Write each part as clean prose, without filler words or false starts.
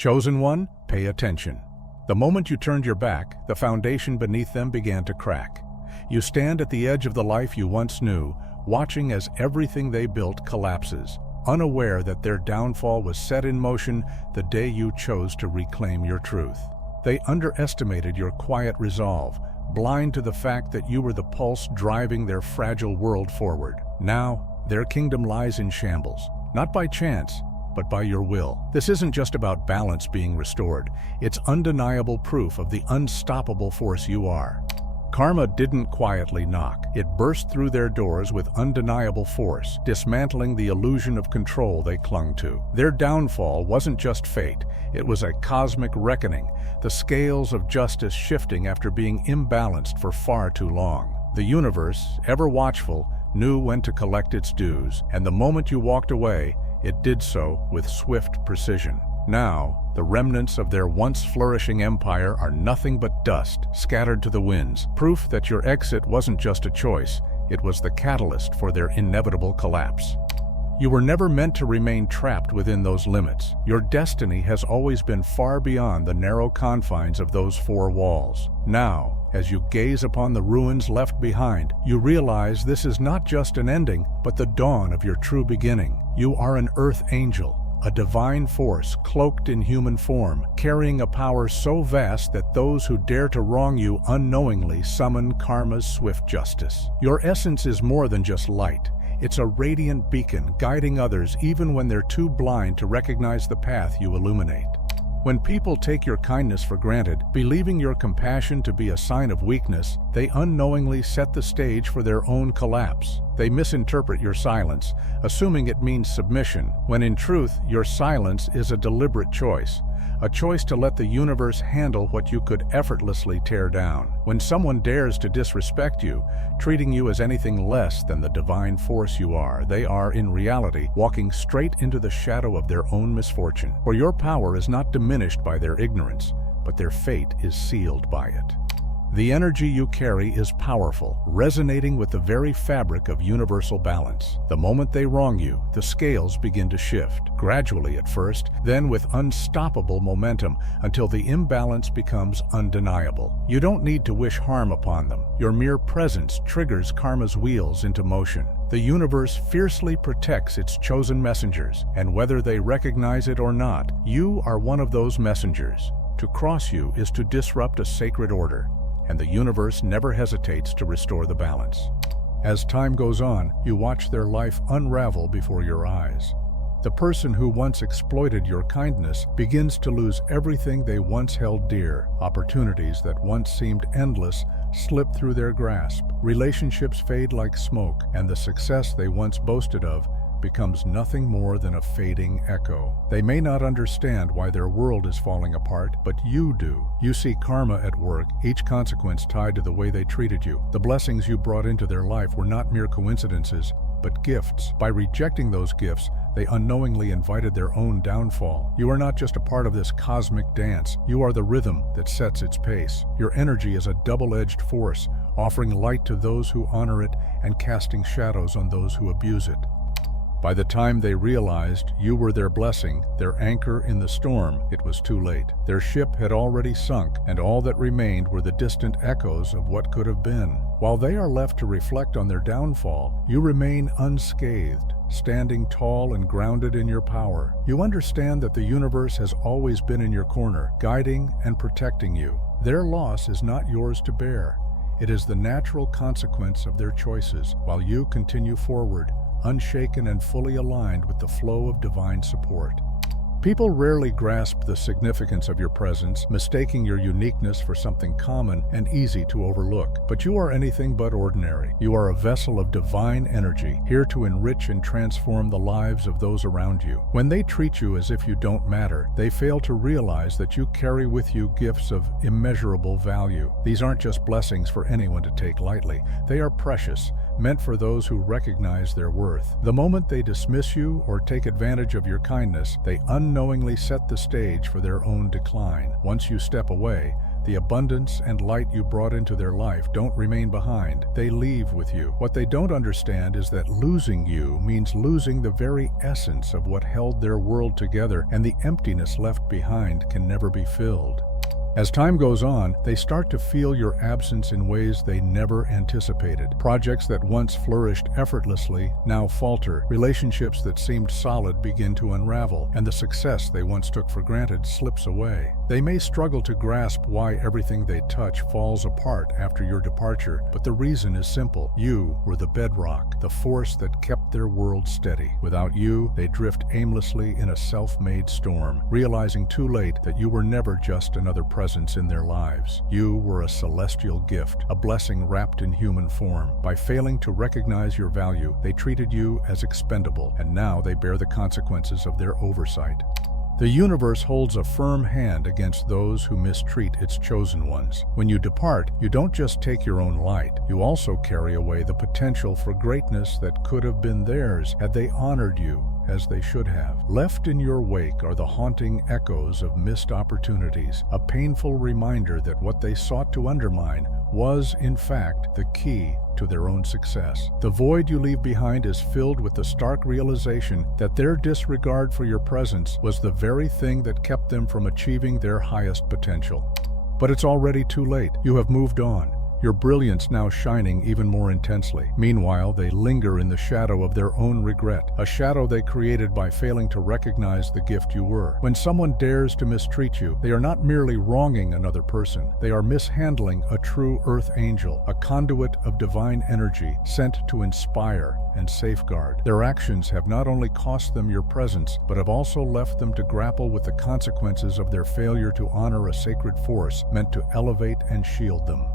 Chosen one, pay attention. The moment you turned your back, the foundation beneath them began to crack. You stand at the edge of the life you once knew, watching as everything they built collapses, unaware that their downfall was set in motion the day you chose to reclaim your truth. They underestimated your quiet resolve, blind to the fact that you were the pulse driving their fragile world forward. Now, their kingdom lies in shambles, not by chance, but by your will. This isn't just about balance being restored. It's undeniable proof of the unstoppable force you are. Karma didn't quietly knock. It burst through their doors with undeniable force, dismantling the illusion of control they clung to. Their downfall wasn't just fate. It was a cosmic reckoning, the scales of justice shifting after being imbalanced for far too long. The universe, ever watchful, knew when to collect its dues, and the moment you walked away, it did so with swift precision. Now, the remnants of their once flourishing empire are nothing but dust, scattered to the winds, proof that your exit wasn't just a choice, it was the catalyst for their inevitable collapse. You were never meant to remain trapped within those limits. Your destiny has always been far beyond the narrow confines of those four walls. Now, as you gaze upon the ruins left behind, you realize this is not just an ending, but the dawn of your true beginning. You are an earth angel, a divine force cloaked in human form, carrying a power so vast that those who dare to wrong you unknowingly summon karma's swift justice. Your essence is more than just light. It's a radiant beacon guiding others even when they're too blind to recognize the path you illuminate. When people take your kindness for granted, believing your compassion to be a sign of weakness, they unknowingly set the stage for their own collapse. They misinterpret your silence, assuming it means submission, when in truth, your silence is a deliberate choice. A choice to let the universe handle what you could effortlessly tear down. When someone dares to disrespect you, treating you as anything less than the divine force you are, they are, in reality, walking straight into the shadow of their own misfortune. For your power is not diminished by their ignorance, but their fate is sealed by it. The energy you carry is powerful, resonating with the very fabric of universal balance. The moment they wrong you, the scales begin to shift, gradually at first, then with unstoppable momentum until the imbalance becomes undeniable. You don't need to wish harm upon them. Your mere presence triggers karma's wheels into motion. The universe fiercely protects its chosen messengers, and whether they recognize it or not, you are one of those messengers. To cross you is to disrupt a sacred order, and the universe never hesitates to restore the balance. As time goes on, you watch their life unravel before your eyes. The person who once exploited your kindness begins to lose everything they once held dear. Opportunities that once seemed endless slip through their grasp. Relationships fade like smoke, and the success they once boasted of becomes nothing more than a fading echo. They may not understand why their world is falling apart, but you do. You see karma at work, each consequence tied to the way they treated you. The blessings you brought into their life were not mere coincidences, but gifts. By rejecting those gifts, they unknowingly invited their own downfall. You are not just a part of this cosmic dance, you are the rhythm that sets its pace. Your energy is a double-edged force, offering light to those who honor it and casting shadows on those who abuse it. By the time they realized you were their blessing, their anchor in the storm, it was too late. Their ship had already sunk, and all that remained were the distant echoes of what could have been. While they are left to reflect on their downfall, you remain unscathed, standing tall and grounded in your power. You understand that the universe has always been in your corner, guiding and protecting you. Their loss is not yours to bear. It is the natural consequence of their choices, while you continue forward, unshaken and fully aligned with the flow of divine support. People rarely grasp the significance of your presence, mistaking your uniqueness for something common and easy to overlook. But you are anything but ordinary. You are a vessel of divine energy, here to enrich and transform the lives of those around you. When they treat you as if you don't matter, they fail to realize that you carry with you gifts of immeasurable value. These aren't just blessings for anyone to take lightly. They are precious, meant for those who recognize their worth. The moment they dismiss you or take advantage of your kindness, they unknowingly set the stage for their own decline. Once you step away, The abundance and light you brought into their life don't remain behind, they leave with you. What they don't understand is that losing you means losing the very essence of what held their world together, and the emptiness left behind can never be filled. As time goes on, they start to feel your absence in ways they never anticipated. Projects that once flourished effortlessly now falter. Relationships that seemed solid begin to unravel, and the success they once took for granted slips away. They may struggle to grasp why everything they touch falls apart after your departure, but the reason is simple. You were the bedrock, the force that kept their world steady. Without you, they drift aimlessly in a self-made storm, realizing too late that you were never just another presence in their lives. You were a celestial gift, a blessing wrapped in human form. By failing to recognize your value, they treated you as expendable, and now they bear the consequences of their oversight. The universe holds a firm hand against those who mistreat its chosen ones. When you depart, you don't just take your own light, you also carry away the potential for greatness that could have been theirs had they honored you as they should have. Left in your wake are the haunting echoes of missed opportunities, a painful reminder that what they sought to undermine was, in fact, the key to their own success. The void you leave behind is filled with the stark realization that their disregard for your presence was the very thing that kept them from achieving their highest potential. But it's already too late. You have moved on, your brilliance now shining even more intensely. Meanwhile, they linger in the shadow of their own regret, a shadow they created by failing to recognize the gift you were. When someone dares to mistreat you, they are not merely wronging another person, they are mishandling a true earth angel, a conduit of divine energy sent to inspire and safeguard. Their actions have not only cost them your presence, but have also left them to grapple with the consequences of their failure to honor a sacred force meant to elevate and shield them.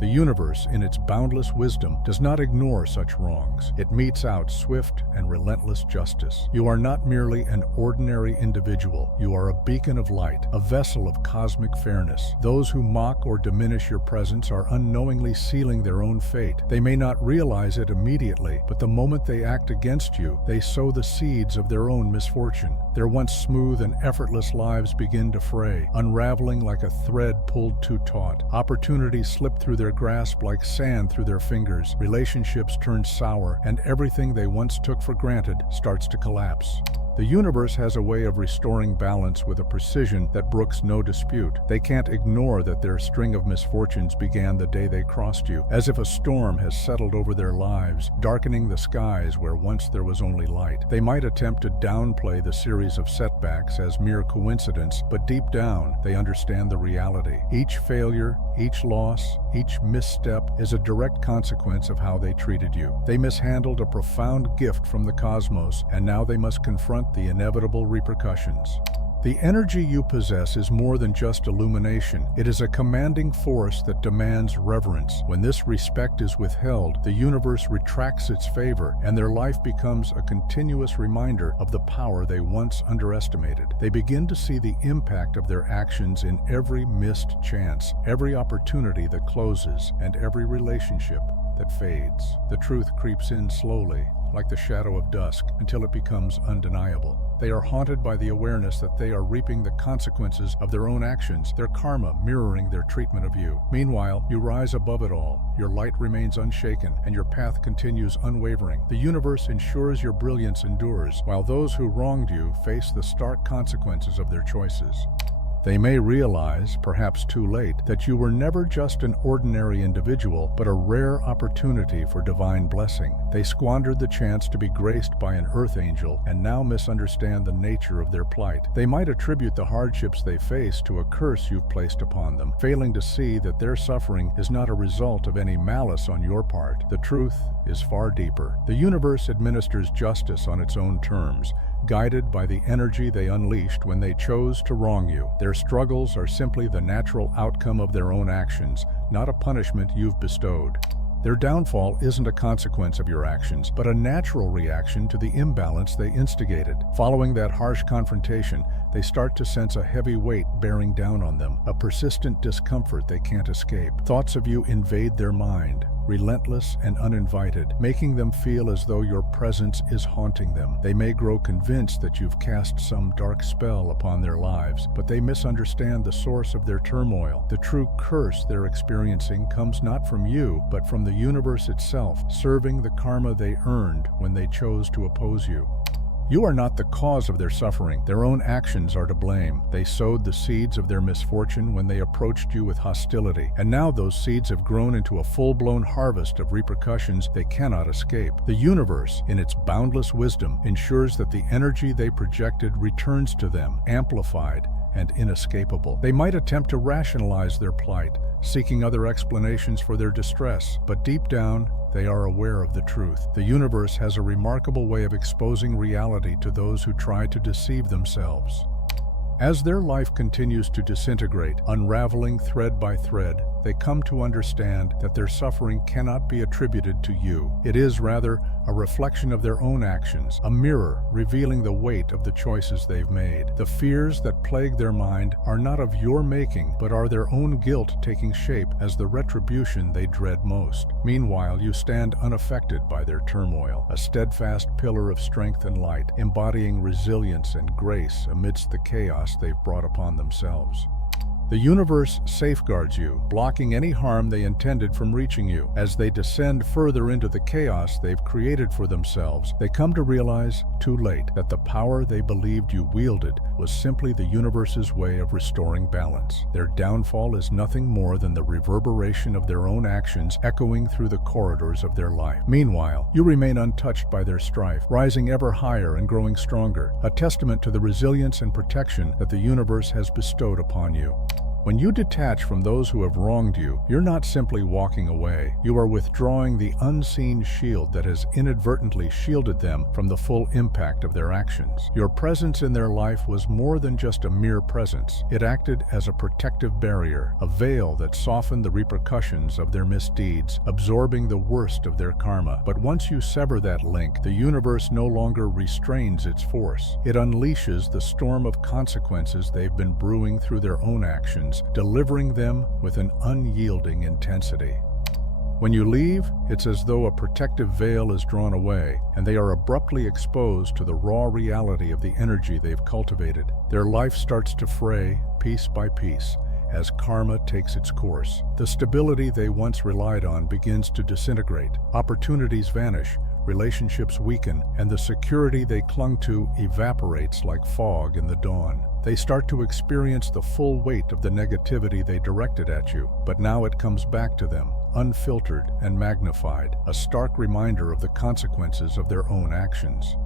The universe, in its boundless wisdom, does not ignore such wrongs. It metes out swift and relentless justice. You are not merely an ordinary individual. You are a beacon of light, a vessel of cosmic fairness. Those who mock or diminish your presence are unknowingly sealing their own fate. They may not realize it immediately, but the moment they act against you, they sow the seeds of their own misfortune. Their once smooth and effortless lives begin to fray, unraveling like a thread pulled too taut. Opportunities slip through their grasp like sand through their fingers. Relationships turn sour, and everything they once took for granted starts to collapse. The universe has a way of restoring balance with a precision that brooks no dispute. They can't ignore that their string of misfortunes began the day they crossed you, as if a storm has settled over their lives, darkening the skies where once there was only light. They might attempt to downplay the series of setbacks as mere coincidence, but deep down, they understand the reality. Each failure, each loss, each misstep is a direct consequence of how they treated you. They mishandled a profound gift from the cosmos, and now they must confront the inevitable repercussions. The energy you possess is more than just illumination. It is a commanding force that demands reverence. When this respect is withheld, the universe retracts its favor, and their life becomes a continuous reminder of the power they once underestimated. They begin to see the impact of their actions in every missed chance, every opportunity that closes, and every relationship that fades. The truth creeps in slowly, like the shadow of dusk, until it becomes undeniable. They are haunted by the awareness that they are reaping the consequences of their own actions, their karma mirroring their treatment of you. Meanwhile, you rise above it all. Your light remains unshaken, and your path continues unwavering. The universe ensures your brilliance endures, while those who wronged you face the stark consequences of their choices. They may realize, perhaps too late, that you were never just an ordinary individual, but a rare opportunity for divine blessing. They squandered the chance to be graced by an earth angel and now misunderstand the nature of their plight. They might attribute the hardships they face to a curse you've placed upon them, failing to see that their suffering is not a result of any malice on your part. The truth is far deeper. The universe administers justice on its own terms, guided by the energy they unleashed when they chose to wrong you. Their struggles are simply the natural outcome of their own actions, not a punishment you've bestowed. Their downfall isn't a consequence of your actions, but a natural reaction to the imbalance they instigated. Following that harsh confrontation, they start to sense a heavy weight bearing down on them, a persistent discomfort they can't escape. Thoughts of you invade their mind, relentless and uninvited, making them feel as though your presence is haunting them. They may grow convinced that you've cast some dark spell upon their lives, but they misunderstand the source of their turmoil. The true curse they're experiencing comes not from you, but from the universe itself, serving the karma they earned when they chose to oppose you. You are not the cause of their suffering. Their own actions are to blame. They sowed the seeds of their misfortune when they approached you with hostility, and now those seeds have grown into a full-blown harvest of repercussions they cannot escape. The universe, in its boundless wisdom, ensures that the energy they projected returns to them, amplified and inescapable. They might attempt to rationalize their plight, seeking other explanations for their distress, but deep down, they are aware of the truth. The universe has a remarkable way of exposing reality to those who try to deceive themselves. As their life continues to disintegrate, unraveling thread by thread, they come to understand that their suffering cannot be attributed to you. It is rather a reflection of their own actions, a mirror revealing the weight of the choices they've made. The fears that plague their mind are not of your making, but are their own guilt taking shape as the retribution they dread most. Meanwhile, you stand unaffected by their turmoil, a steadfast pillar of strength and light, embodying resilience and grace amidst the chaos they've brought upon themselves. The universe safeguards you, blocking any harm they intended from reaching you. As they descend further into the chaos they've created for themselves, they come to realize, too late, that the power they believed you wielded was simply the universe's way of restoring balance. Their downfall is nothing more than the reverberation of their own actions echoing through the corridors of their life. Meanwhile, you remain untouched by their strife, rising ever higher and growing stronger, a testament to the resilience and protection that the universe has bestowed upon you. When you detach from those who have wronged you, you're not simply walking away. You are withdrawing the unseen shield that has inadvertently shielded them from the full impact of their actions. Your presence in their life was more than just a mere presence. It acted as a protective barrier, a veil that softened the repercussions of their misdeeds, absorbing the worst of their karma. But once you sever that link, the universe no longer restrains its force. It unleashes the storm of consequences they've been brewing through their own actions, delivering them with an unyielding intensity. When you leave, it's as though a protective veil is drawn away, and they are abruptly exposed to the raw reality of the energy they've cultivated. Their life starts to fray, piece by piece, as karma takes its course. The stability they once relied on begins to disintegrate. Opportunities vanish, relationships weaken, and the security they clung to evaporates like fog in the dawn. They start to experience the full weight of the negativity they directed at you, but now it comes back to them, unfiltered and magnified, a stark reminder of the consequences of their own actions.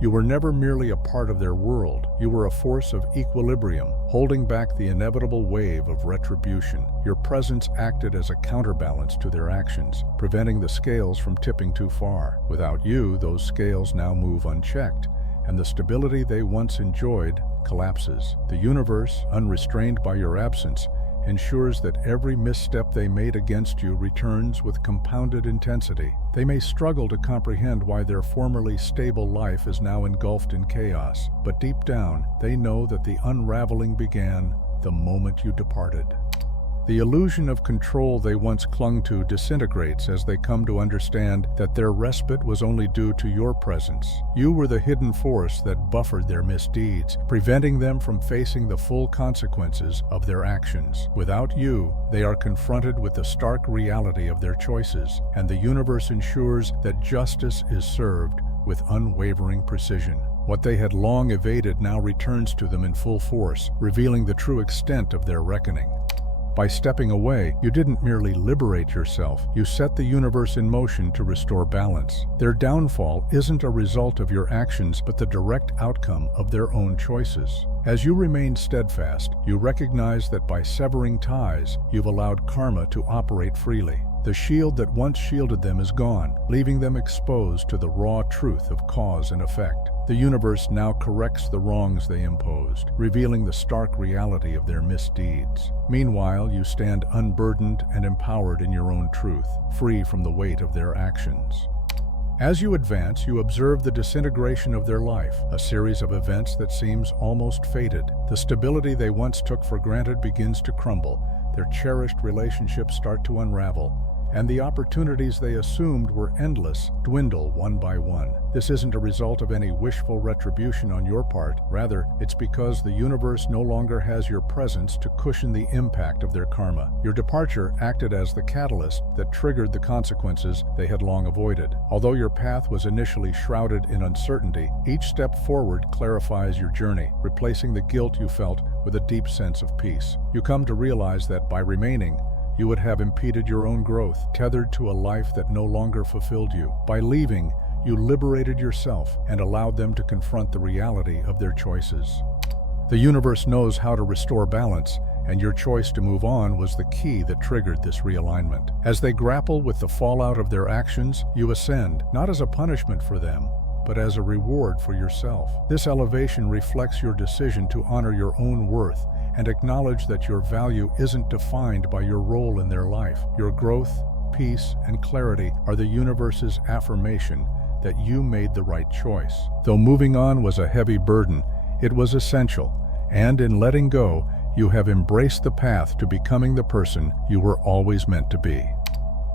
You were never merely a part of their world. You were a force of equilibrium, holding back the inevitable wave of retribution. Your presence acted as a counterbalance to their actions, preventing the scales from tipping too far. Without you, those scales now move unchecked, and the stability they once enjoyed collapses. The universe, unrestrained by your absence, ensures that every misstep they made against you returns with compounded intensity. They may struggle to comprehend why their formerly stable life is now engulfed in chaos, but deep down, they know that the unraveling began the moment you departed. The illusion of control they once clung to disintegrates as they come to understand that their respite was only due to your presence. You were the hidden force that buffered their misdeeds, preventing them from facing the full consequences of their actions. Without you, they are confronted with the stark reality of their choices, and the universe ensures that justice is served with unwavering precision. What they had long evaded now returns to them in full force, revealing the true extent of their reckoning. By stepping away, you didn't merely liberate yourself, you set the universe in motion to restore balance. Their downfall isn't a result of your actions, but the direct outcome of their own choices. As you remain steadfast, you recognize that by severing ties, you've allowed karma to operate freely. The shield that once shielded them is gone, leaving them exposed to the raw truth of cause and effect. The universe now corrects the wrongs they imposed, revealing the stark reality of their misdeeds. Meanwhile, you stand unburdened and empowered in your own truth, free from the weight of their actions. As you advance, you observe the disintegration of their life, a series of events that seems almost fated. The stability they once took for granted begins to crumble, their cherished relationships start to unravel, and the opportunities they assumed were endless dwindle one by one. This isn't a result of any wishful retribution on your part. Rather, it's because the universe no longer has your presence to cushion the impact of their karma. Your departure acted as the catalyst that triggered the consequences they had long avoided. Although your path was initially shrouded in uncertainty, each step forward clarifies your journey, replacing the guilt you felt with a deep sense of peace. You come to realize that by remaining, you would have impeded your own growth, tethered to a life that no longer fulfilled you. By leaving, you liberated yourself and allowed them to confront the reality of their choices. The universe knows how to restore balance, and your choice to move on was the key that triggered this realignment. As they grapple with the fallout of their actions, you ascend, not as a punishment for them, but as a reward for yourself. This elevation reflects your decision to honor your own worth and acknowledge that your value isn't defined by your role in their life. Your growth, peace, and clarity are the universe's affirmation that you made the right choice. Though moving on was a heavy burden, it was essential, and in letting go, you have embraced the path to becoming the person you were always meant to be.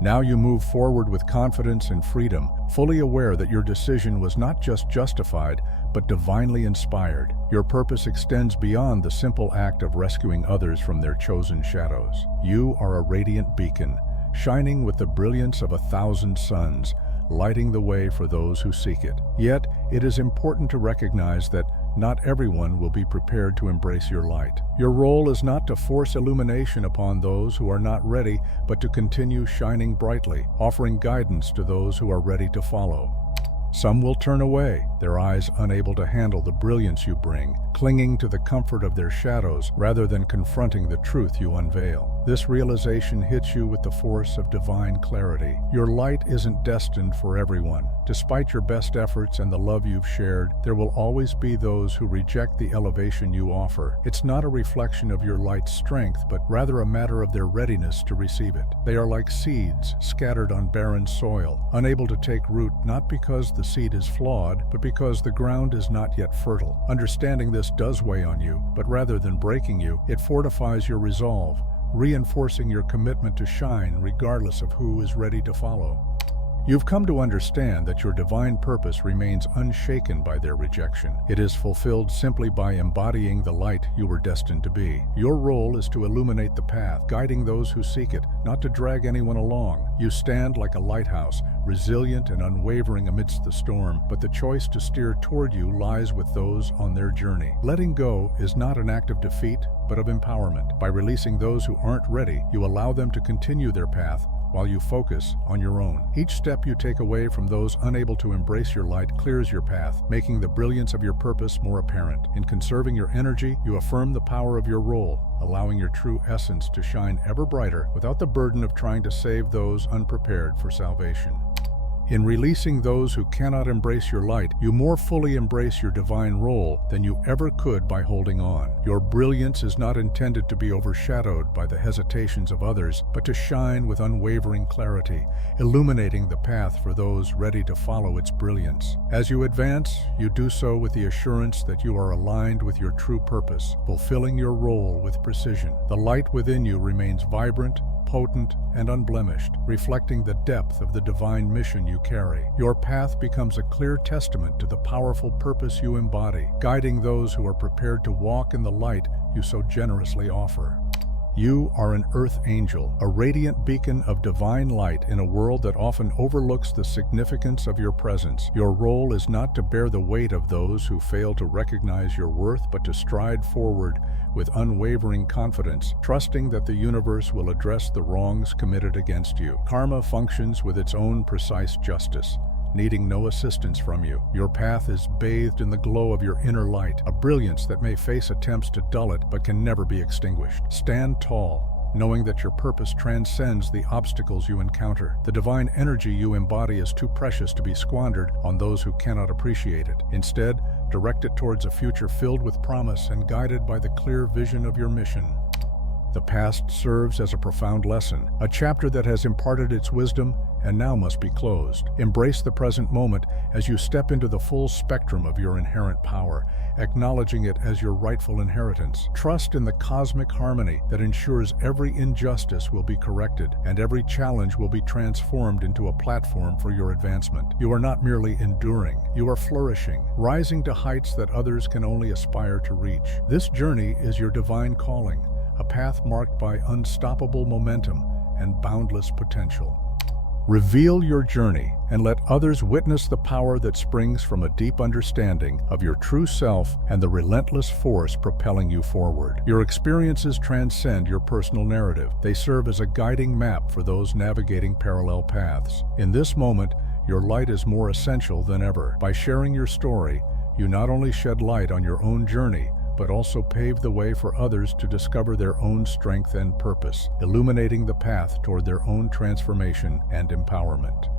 Now you move forward with confidence and freedom, fully aware that your decision was not just justified, but divinely inspired. Your purpose extends beyond the simple act of rescuing others from their chosen shadows. You are a radiant beacon, shining with the brilliance of 1,000 suns, lighting the way for those who seek it. Yet, it is important to recognize that not everyone will be prepared to embrace your light. Your role is not to force illumination upon those who are not ready, but to continue shining brightly, offering guidance to those who are ready to follow. Some will turn away, their eyes unable to handle the brilliance you bring, clinging to the comfort of their shadows rather than confronting the truth you unveil. This realization hits you with the force of divine clarity. Your light isn't destined for everyone. Despite your best efforts and the love you've shared, there will always be those who reject the elevation you offer. It's not a reflection of your light's strength, but rather a matter of their readiness to receive it. They are like seeds scattered on barren soil, unable to take root not because the seed is flawed, but because the ground is not yet fertile. Understanding this does weigh on you, but rather than breaking you, it fortifies your resolve, reinforcing your commitment to shine regardless of who is ready to follow. You've come to understand that your divine purpose remains unshaken by their rejection. It is fulfilled simply by embodying the light you were destined to be. Your role is to illuminate the path, guiding those who seek it, not to drag anyone along. You stand like a lighthouse, resilient and unwavering amidst the storm, but the choice to steer toward you lies with those on their journey. Letting go is not an act of defeat, but of empowerment. By releasing those who aren't ready, you allow them to continue their path, while you focus on your own. Each step you take away from those unable to embrace your light clears your path, making the brilliance of your purpose more apparent. In conserving your energy, you affirm the power of your role, allowing your true essence to shine ever brighter without the burden of trying to save those unprepared for salvation. In releasing those who cannot embrace your light, you more fully embrace your divine role than you ever could by holding on. Your brilliance is not intended to be overshadowed by the hesitations of others, but to shine with unwavering clarity, illuminating the path for those ready to follow its brilliance. As you advance, you do so with the assurance that you are aligned with your true purpose, fulfilling your role with precision. The light within you remains vibrant, potent, and unblemished, reflecting the depth of the divine mission you carry. Your path becomes a clear testament to the powerful purpose you embody, guiding those who are prepared to walk in the light you so generously offer. You are an earth angel, a radiant beacon of divine light in a world that often overlooks the significance of your presence. Your role is not to bear the weight of those who fail to recognize your worth, but to stride forward with unwavering confidence, trusting that the universe will address the wrongs committed against you. Karma functions with its own precise justice, needing no assistance from you. Your path is bathed in the glow of your inner light, a brilliance that may face attempts to dull it but can never be extinguished. Stand tall, knowing that your purpose transcends the obstacles you encounter. The divine energy you embody is too precious to be squandered on those who cannot appreciate it. Instead, direct it towards a future filled with promise and guided by the clear vision of your mission. The past serves as a profound lesson, a chapter that has imparted its wisdom and now must be closed. Embrace the present moment as you step into the full spectrum of your inherent power, acknowledging it as your rightful inheritance. Trust in the cosmic harmony that ensures every injustice will be corrected and every challenge will be transformed into a platform for your advancement. You are not merely enduring, you are flourishing, rising to heights that others can only aspire to reach. This journey is your divine calling, a path marked by unstoppable momentum and boundless potential. Reveal your journey and let others witness the power that springs from a deep understanding of your true self and the relentless force propelling you forward. Your experiences transcend your personal narrative. They serve as a guiding map for those navigating parallel paths. In this moment, your light is more essential than ever. By sharing your story, you not only shed light on your own journey, but also pave the way for others to discover their own strength and purpose, illuminating the path toward their own transformation and empowerment.